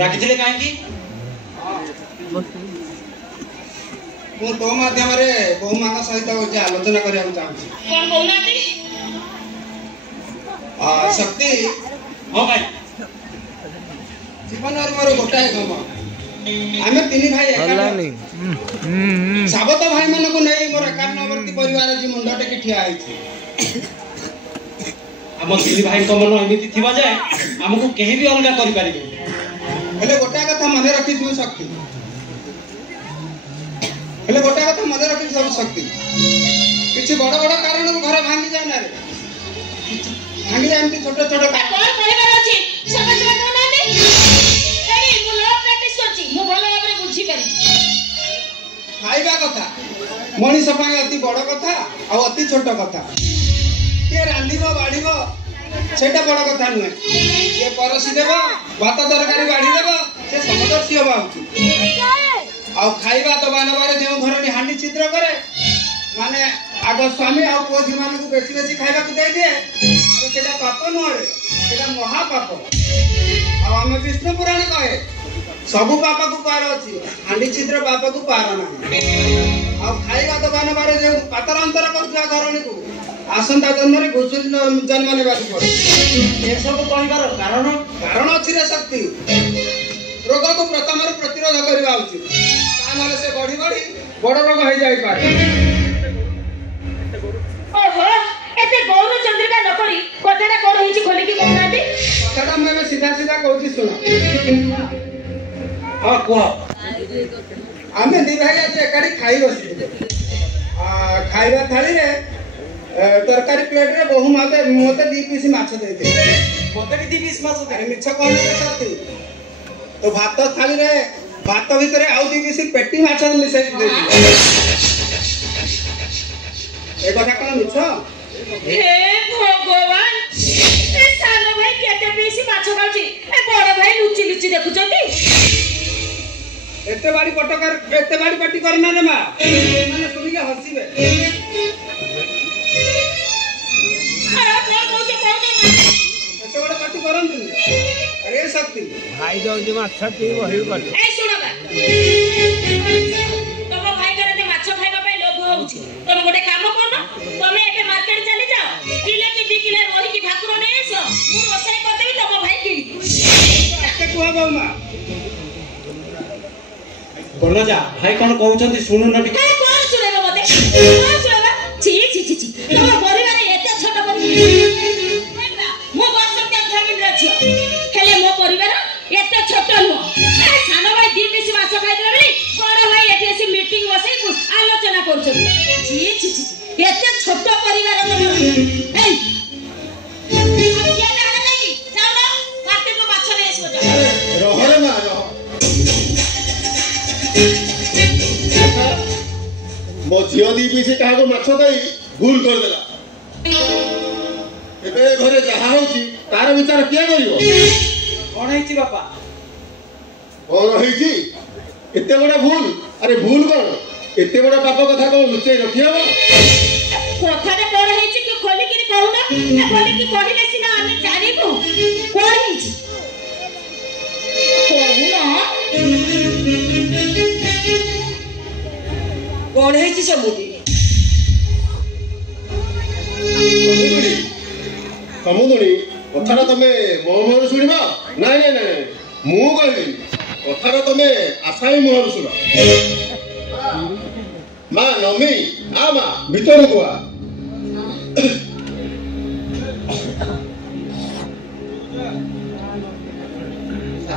डाकिथिले काहेकि मु तो माध्यम रे बहु मांग सहित जे आलोचना करिया चाहूछी कोन बोलनाती शक्ति हां भाई जीवन और मोर गोटाए गम आमे तीन भाई साबत भाई मन को नहीं मोर एकान्नवर्ती परिवार जी मुंडा टेकी ठिया आइछि हम तीन भाई को मन एमिति थिबा जाय हमको केही भी अलगा करि पारिबे हेले गोटा कथा मने रखी तू शक्ति हेले गोटा कथा मने रखी सब शक्ति किछि बड़ बड़ कारण को घर भांगी जाय ना रे भांगी जाय एमती छोट छोट कोन परिवार अछि समझ में कोन आते एई मु लो प्रैक्टिस करछि मु भलो भाबरे बुझी पारि खाइबा कथा मनीष पाए अति बड़ कथा आ अति छोट कथा के रांधिबो बाड़ीबो सेटा बड़ कथा नुहे के परसी देबो भात तरकारी बाड़ी देबो से समदर्शी होबा उचित आ खाइबा तो बानबारे देउ घरनी हांडी छिद्र करे माने आगो स्वामी आ पुओजी मान को बेसी बेसी खाइबा को दे दिए अरे सेटा पाप नुहे सेटा महा पाप आ हम विष्णु पुराण कहे सबु पाप को पार अछि हांडी छिद्र पाप को पार नाही आ खाइबा तो बानबारे देउ पातर अंतर करथुआ घरनी को आसंता जन्म रे घुसुल जन्म नेबा को पड़े ए सब कहिबार कारण अछि रे शक्ति रोग को प्रथम रे प्रतिरोध करबा उचित तामाले से बढ़ी बढ़ी बड़ रोग हो जाई पारे ओहो एते गौर चंद्रिका न करी कथाटा कोन होइछि खोली की कहनाती कथाटा मैं सीधा सीधा कहूची सुनो हां को आमे दी भाई आज एकाडी खाई बसी खाइबा थाली रे तरकारी प्लेट रे बहु माते मोते 2 पीस माछ दे दे मते भी 2 पीस माछ अरे मिछ कोन रे साथी तो भात थाली रे भात भीतर आउ 2 पीस पेटी माछ मिसै दे दे ए कथा कोन मिछ हे भगवान ए सानो भाई केते पीस माछ खाउची ए बड़ भाई लुचि लुचि देखुचंती एते बाड़ी पटकर एते बाड़ी पट्टी करना रे मां माने सुनी के हसीबे एते बड़ पट्टी करन अरे शक्ति भाई जो जे माछ के वही कर ए सुनो बा तम भाई करे जे माछ खाइबा पई लोभ होउची तम गोटे काम करनो तमे एके मार्केट चली जाओ किले की 2 किलो रोही की भाकुर नै आसो मु रोसई कर देबी तम भाई किनी एते कुआ बाउमा बोलो जा भाई कोन कहउचंती सुनु न टिके ए कोन सुनेबा मते कोन सुनेबा छी छी छी छी तम परिवार एते छोट परिवार मो वर्ष के फैमिली रे छी हेले मो परिवार एते छोट नो ए सानो भाई 2 पीस माछ खाइ देबे बोली बड़ भाई एते से मीटिंग बसै आलोचना करछन छी छी छी एते छोट परिवार तमर ए क्या कहना नहीं जाओ मार्केट को माछ ले आसो जा रह रे मां रह मो झियो 2 पीस कहा को माछ दई भूल कर देला एबे घरे जहा होची तार विचार किया करिवो कोन हेची बापा कोन हेची एते बड़ा भूल अरे भूल कोन एते बड़ा पाप कथा को लुचै रखियाबो कथाटा कोन हेची कि खोली कि कहूना ए खोली कि कहिले सिना आमे जानिबो कोन हेची कहूना कोन हेची सबुदी समुदुनी कथाटा तमे मोहर सुनिबा नाय नाय नाय मु कहली कथाटा तमे आसाई मोहर सुनो मा नमी आ मा भीतर गुआ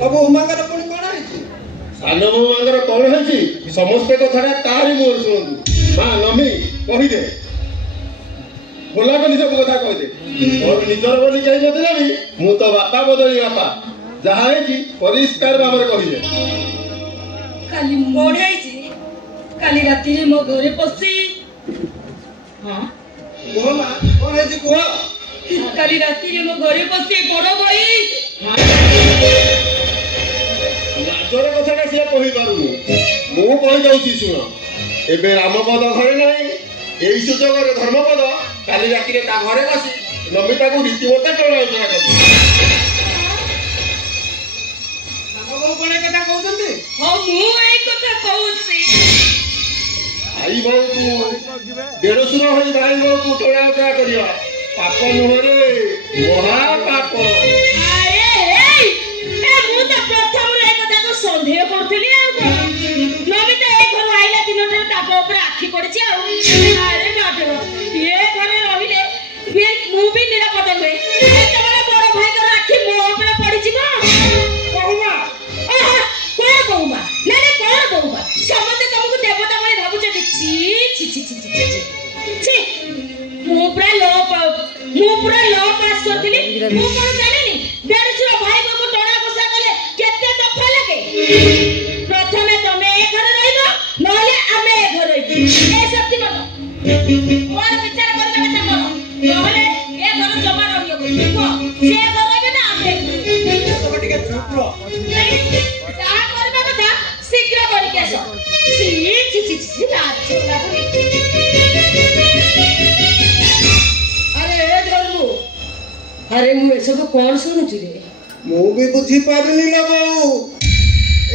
बाबू उमागर पुणी कोन हेची सानो मांगर कोन हेची समस्त कथाटा तारी मोहर सुनंतु मा नमी कहि दे बोला को निज कथा कहि दे और निजर बोली कहि नथिला भी मु तो बापा बदली बापा जहा हेची परिष्कार भाबरे कहि दे काली मोड़ आइची काली राती रे मो घरे पसी हां को मा कोन हेची को काली राती रे मो घरे पसी बड़ भाई लाजर कथाटा से कहि पारुनु मु कहि जाउची सुनो एबे रामपद घरे नाही एई सुजोग रे धर्मपद काली राती रे ता घरे बसी नमिता को रीति मते चलाउछरा कर ବୋଉ କଣ କଥା କହୁଛନ୍ତି? ହଁ ମୁଁ ଏଇ କଥା କହୁଛି। ଭାଇ ବୋଉକୁ ଦେଢଶୁର ହୋଇ ଭାଇ ବୋଉକୁ ଟଣା ଉଠା କରିବା ପାପ ନୁହଁରେ ମହାପାପ। ମୁଁ ତ ପ୍ରଥମରୁ ଏ କଥାକୁ ସନ୍ଦେହ କରୁଥିଲି ଆଉ କଣ। ନମିତା ଏ ଘରୁ ଆଇଲା ଦିନଠାରୁ ତାଙ୍କ ଉପରେ ଆଖି ପଡିଛି ଆଉ। ଆରେ ମାଧବ ଏ ଘରେ ରହିଲେ ମୁଁ ବି ନିରାପଦ ନୁହେଁ। ଯେତେବେଳେ ବଡ ଭାଇଙ୍କର ଆଖି ମୋ ଉପରେ ପଡିଯିବ। କହୁମା କଣ କହୁମା? ନା ନା କଣ କହୁମା? ସମସ୍ତେ ତମକୁ ଦେବତା ଭଳି ଭାବୁଛନ୍ତି। ଛି ଛି ଛି ଛି ଛି। ମୁଁ ପୁରା ଲ ପାସ୍ କରିଥିଲି। ମୁଁ କଣ ଜାଣିନି ଦେଢଶୁର ଭାଇ ବୋଉକୁ ଟଣା ଘୋଷା କଲେ କେତେ ଦଫା ଲାଗେ। ପ୍ରଥମେ ତମେ ଏ ଘରେ ରହିବ, ନହେଲେ ଆମେ ଏ ଘରେ ରହିବୁ। ଏ ସତ୍ୟ କଥା ମୋର ବିଚାର କରିବା କଥା କର। ନହେଲେ ଏ ଘର ଜମା ରହିବ। ସେ ଘର ରହିବେ ନା ଆମେ ତମେ ଟିକେ ଚୁପ ରହ। ଯାହା କରିବା କଥା ଶୀଘ୍ର କରିକି ଆସ। ଲାଜ ଲାଗୁନି। ଆରେ ମୁଁ ଏସବୁ କଣ ଶୁଣୁଛି ରେ? ମୁଁ ବି ବୁଝିପାରୁନି ଲୋ ବୋଉ,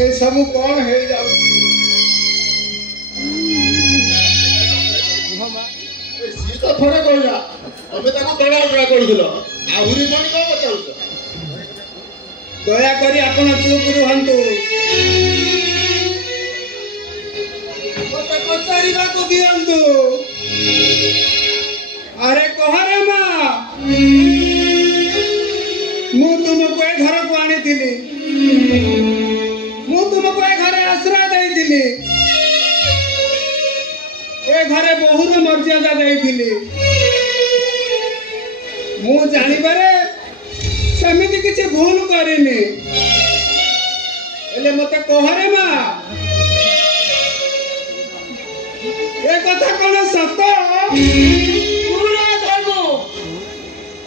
ଏସବୁ କଣ ହେଇଯାଉଛି। ସିଏ ତ ଥରେ କହିଲା ତମେ ତାକୁ ଟଣା ଉଠା କରୁଥିଲ, ଆହୁରି କଣ ପଚାରୁଛ? ଦୟାକରି ଆପଣ ଚୁପ ରୁହନ୍ତୁ। ମତେ ପଚାରିବାକୁ ଦିଅନ୍ତୁ। ଆରେ କହରେ ମା, ମୁଁ ତୁମକୁ ଏ ଘରକୁ ଆଣିଥିଲି। ମୁଁ ତୁମକୁ ଏ ଘରେ ଆଶ୍ରୟ ଦେଇଥିଲି। ଏ ଘରେ ବହୁର ମର୍ଯ୍ୟାଦା ଦେଇଥିଲି। ମୁଁ ଜାଣିବାରେ ସେମିତି କିଛି ଭୁଲ କରିନି। ହେଲେ ମତେ କହରେ ମା, ଏ କଥା କଣ ସତ?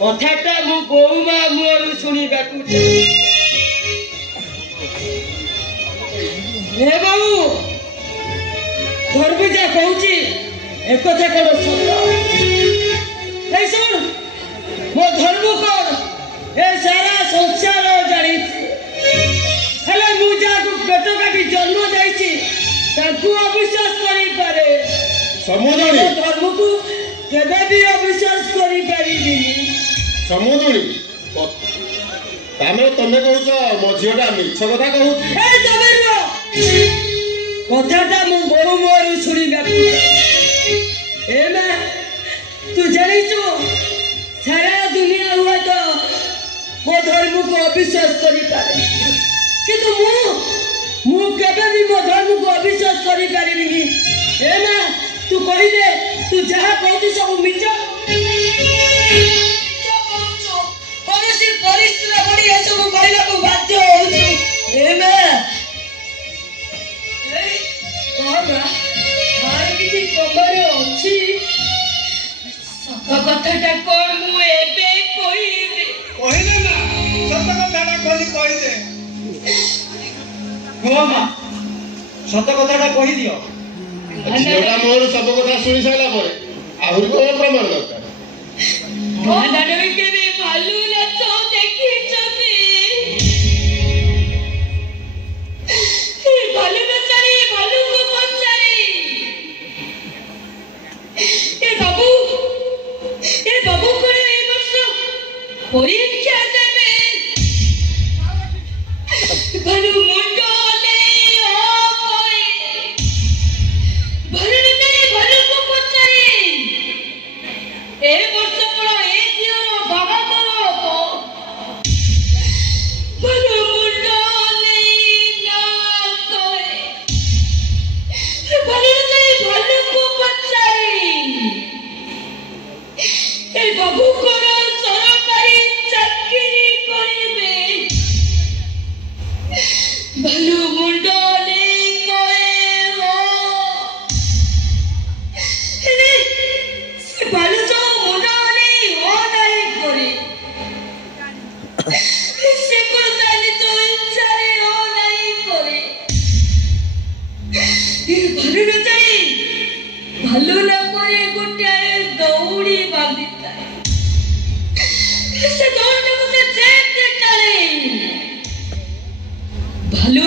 କଥାଟା ମୁଁ ବୋଉ ମା ମୁହଁରୁ ଶୁଣିବାକୁ ବୋଉ ଧର୍ମୁଜା କହୁଛି ଏକଥା କଣ ସତ? ଏଇ ଶୁଣ, ମୋ ଧର୍ମ କଣ ଏ ସାରା ସଂସାର ଜାଣିଛି। ହେଲେ ମୁଁ ଯାହାକୁ ପେଟ କାଟି ଜନ୍ମ ଦେଇଛି ତାଙ୍କୁ ଅବିଶ୍ୱାସ କରିପାରେ। ସମୁଦୁଣୀ ଧର୍ମକୁ କେବେ ବି ଅବିଶ୍ୱାସ କରିପାରିବିନି। ସମୁଦୁଣୀ ତାମାନେ ତମେ କହୁଛ ମୋ ଝିଅଟା ମିଛ କଥା କହୁଛି? କଥାଟା ମୁଁ ବୋଉ ମୁହଁରୁ ଶୁଣିବାକୁ। ଏ ମା ତୁ ଜାଣିଛୁ ସାରା ଦୁନିଆ ହୁଏତ ମୋ ଧର୍ମକୁ ଅବିଶ୍ୱାସ କରିପାରେ, କିନ୍ତୁ ମୁଁ କେବେ ବି ମୋ ଧର୍ମକୁ ଅବିଶ୍ୱାସ କରିପାରିବିନି। ଏ ମା ତୁ କହିଦେ, ତୁ ଯାହା କହୁଛୁ ସବୁ ମିଛ। କୌଣସି ପରିସ୍ଥିତିରେ ପଡ଼ି ଏସବୁ କହିବାକୁ ବାଧ୍ୟ ହଉଛୁ। ଏ ମା କିଛି ଖବର ଅଛି? ସତ କଥାଟା କଣ ମୁଁ ଏବେ କହିବି? କହିଲେ ନା, ସତ କଥାଟା କହିଦେ। ହଁ ମା ସତ କଥାଟା କହିଦିଅ। ଝିଅଟା ମୋର ସବୁ କଥା ଶୁଣି ସାରିଲା ପରେ ଆହୁରି କଣ ପ୍ରମାଣ ଦରକାର? କେବେ ଭାଲୁ ନାଚ ଦେଖିଛନ୍ତି? ଭାଲୁ ନାଚରେ ଭାଲୁକୁ ପଚାରି ଏ ବାବୁ କଣ ଏ ବର୍ଷ ପରୀକ୍ଷା ଦେବେ? ଭାଲୁ ମୁଣ୍ଡ ଭାଲୁକୁ ପଚାରି ଏ ବର୍ଷ କଣ ଏ ଝିଅର ବାହାଘର ହବ? ଭାଲୁ ମୁଣ୍ଡ ଭାଲୁକୁ ପଚାରି ଏ ବାବୁ କଣ ସରକାରୀ ଚାକିରି କରିବେ? ଭାଲୁ ମୁଣ୍ଡ ভালো না করে গোটায় দৌড়ি বাঁধিଥାଏ ସେ ଦୌଡ଼ଟାକୁ ସେ ଯେତେ ଟାଣେ ଭାଲୁ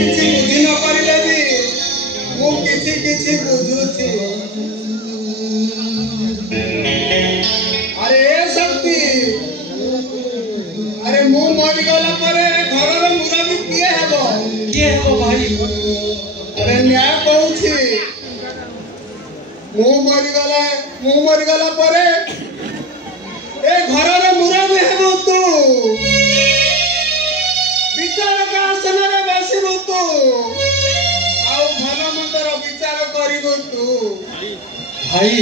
କିଛି ବୁଝି ନ ପାରିଲେ ବି ମୁଁ କିଛି କିଛି ବୁଝୁଛି। ଆରେ ଏ ଶକ୍ତି, ଆରେ ମୁଁ ମରିଗଲା ପରେ ଘରର ମୁରବୀ କିଏ ହେବ? କିଏ ହେବ ଭାଇ? ଆରେ ନ୍ୟାୟ କହୁଛି, ମୁଁ ମରିଗଲା ପରେ ଏ ଘରର ମୁରବୀ ହେବୁ ତୁ। ବିଚାରକ ଆସନରେ ବସିବୁ ତୁ, ଆଉ ଭଲ ମନ୍ଦର ବିଚାର କରିବୁ ତୁ। ଭାଇ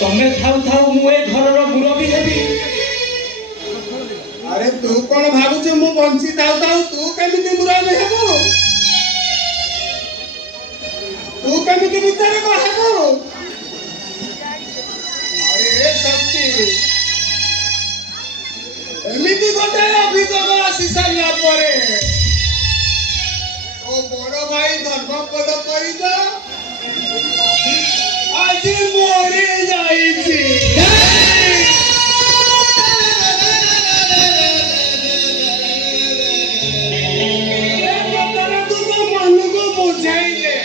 ତମେ ଥାଉ ଥାଉ ମୁଁ ଏ ଘରର ମୁରବୀ ହେବି। ଆରେ ତୁ କଣ ଭାବୁଛୁ ମୁଁ ବଞ୍ଚି ଥାଉ ଥାଉ ତୁ କେମିତି ମୁରବୀ ହେବୁ? ତୁ କେମିତି ବିଚାରକ ହେବୁ? ଆରେ ଏ ଶକ୍ତି, ଏମିତି ଗୋଟେ ଅଭିଯୋଗ ଆସି ସାରିଲା ପରେ ଓ ବଡ ଭାଇ ଧର୍ମପଦ ପରିଜ ଆଜି ମରି ଯାଇଛି। ମନକୁ ବୁଝାଇଲେ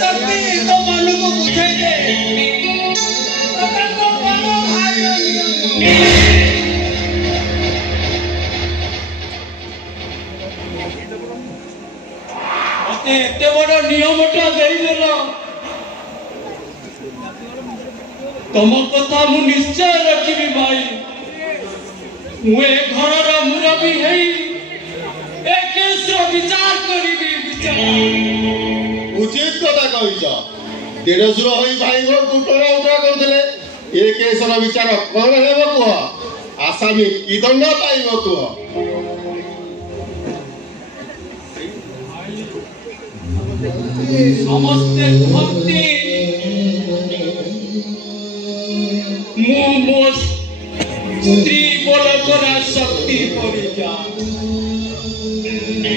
ଶକ୍ତି, ତ ମନକୁ ବୁଝାଇଲେ ମତେ ଏତେ ବଡ ନିୟମଟା ଦେଇଦେଲ, ତମ କଥା ମୁଁ ନିଶ୍ଚୟ ରଖିବି ଭାଇ। ମୁଁ ଏ ଘରର ମୁରବୀ ହେଇ ଏ କେସର ବିଚାର କରିବି। ଉଚିତ କଥା କହିଛ। ଦେଢଶୁର ହୋଇ ଭାଇଙ୍କୁ ଟଣା ଉଟଣା କରୁଥିଲେ। ଏ କେସର ବିଚାର କଣ ହେବ କୁହ? ଆସାମୀ କି ଦଣ୍ଡ ପାଇବ କୁହ? ସମସ୍ତେ କୁହନ୍ତି ମୁଁ ମୋ ସ୍ତ୍ରୀ ବଳକରା ଶକ୍ତି ପରିଜା।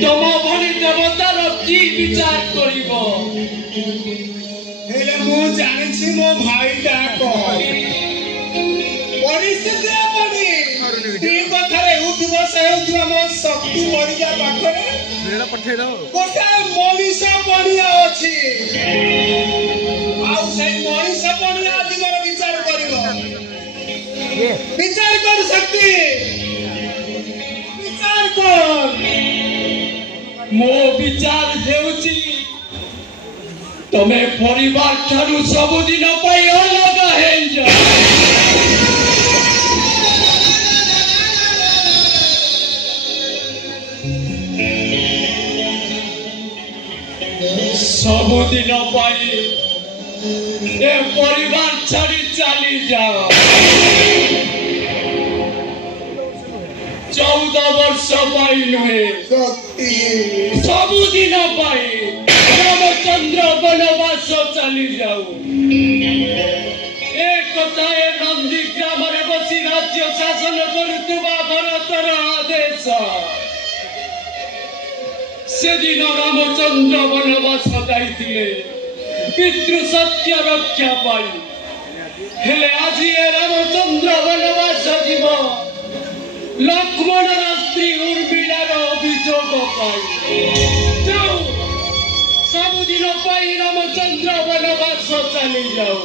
ତମ ଭଳି ଦେବତାର କି ବିଚାର କରିବ? ହେଲେ ମୁଁ ଜାଣିଛି ମୋ ଭାଇଟା ପରିସ୍ଥିତିରେ ପଡି ସ୍ତ୍ରୀ କଥାରେ ଉଠିବ ସେ ହେଉଥିବା ମୋ ଶକ୍ତି ପରିଜା ପାଖରେ ଗୋଟେ ମଣିଷ ପଣିଆ ଅଛି, ଆଉ ସେଇ ମଣିଷ ପଣିଆ ଆଜି ମୋର ବିଚାର କରିବ। ବିଚାର କର ଶକ୍ତି, ବିଚାର କର। ମୋ ବିଚାର ହେଉଛି ତମେ ପରିବାର ଠାରୁ ସବୁଦିନ ପାଇଁ ଅଲଗା ହେଇଯାଅ। ସବୁଦିନ ପାଇଁ ଏ ପରିବାର ଛାଡ଼ି ଚାଲି ଯାଅ। 14 ବର୍ଷ ପାଇଁ ନୁହେଁ, ସବୁଦିନ ପାଇଁ ରାମଚନ୍ଦ୍ର ବନବାସ ଚାଲି ଯାଉ। ଏ କଥାଏ ନନ୍ଦୀ ଗ୍ରାମରେ ବସି ରାଜ୍ୟ ଶାସନ କରୁଥିବା ଭରତର ଆଦେଶ। ସେଦିନ ରାମଚନ୍ଦ୍ର ବନବାସ ଯାଇଥିଲେ ପିତୃ ସତ୍ୟ ରକ୍ଷା ପାଇଁ। ହେଲେ ଆଜି ଏ ରାମଚନ୍ଦ୍ର ବନବାସ ଯିବ ଲକ୍ଷ୍ମଣର ସ୍ତ୍ରୀ ଉର୍ମିଳାର ଅଭିଯୋଗ ପାଇଁ। ସବୁଦିନ ପାଇଁ ରାମଚନ୍ଦ୍ର ବନବାସ ଚାଲି ଯାଉ।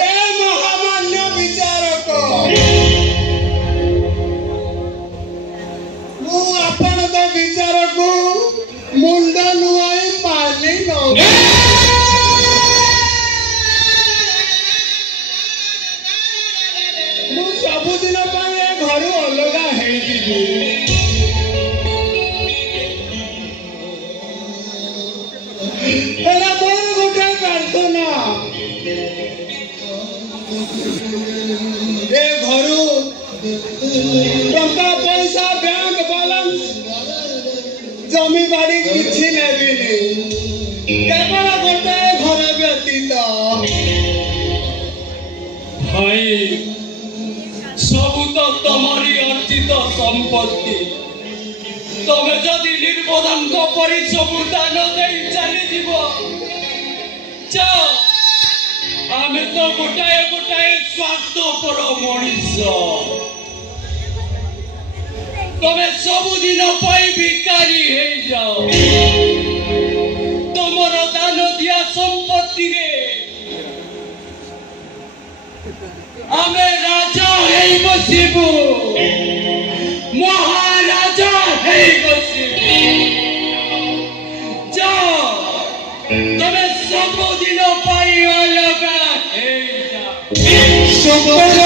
ଏ ମହାମାନ୍ୟ ବିଚାରକ, ମୁଁ ଆପଣଙ୍କ ବିଚାରକୁ ମୁଣ୍ଡ ନୁଆଇ ପାରିଲି ନାହିଁ। ମୁଁ ସବୁଦିନ ପାଇଁ ଏ ଘରୁ ଅଲଗା ହେଇଯିବି। ହେଲେ ମୋର ଗୋଟେ ପ୍ରାର୍ଥନା, ଏ ଘରୁ ଟଙ୍କା ପଇସା ବ୍ୟାଙ୍କ ବାଲାନ୍ସ ଜମି ବାଡ଼ି କିଛି ନେବିନି, କେବଳ ଗୋଟେ ଘର ବ୍ୟତୀତ। ଭାଇ ସବୁ ତ ତମରି ଅର୍ଜିତ ସମ୍ପତ୍ତି। ତମେ ଯଦି ନିର୍ବୋଧଙ୍କ ପରି ସବୁ ଦାନ ଦେଇ ଚାଲିଯିବ, ଆମେ ତ ଗୋଟାଏ ଗୋଟାଏ पापर मनीष तमे सबुदिन भिकारी हो जाओ तुमर दान दिया संपत्ति आमे राजा है बसिबु महाराजा है बसिबु जाओ तमे सबुदिन अलगा है सब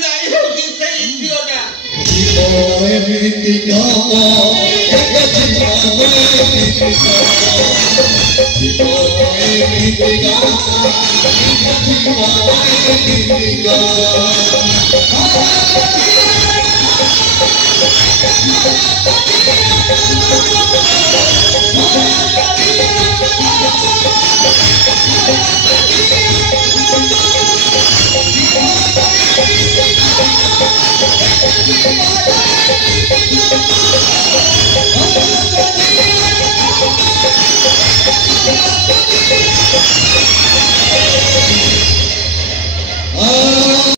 दायी होती से Oh,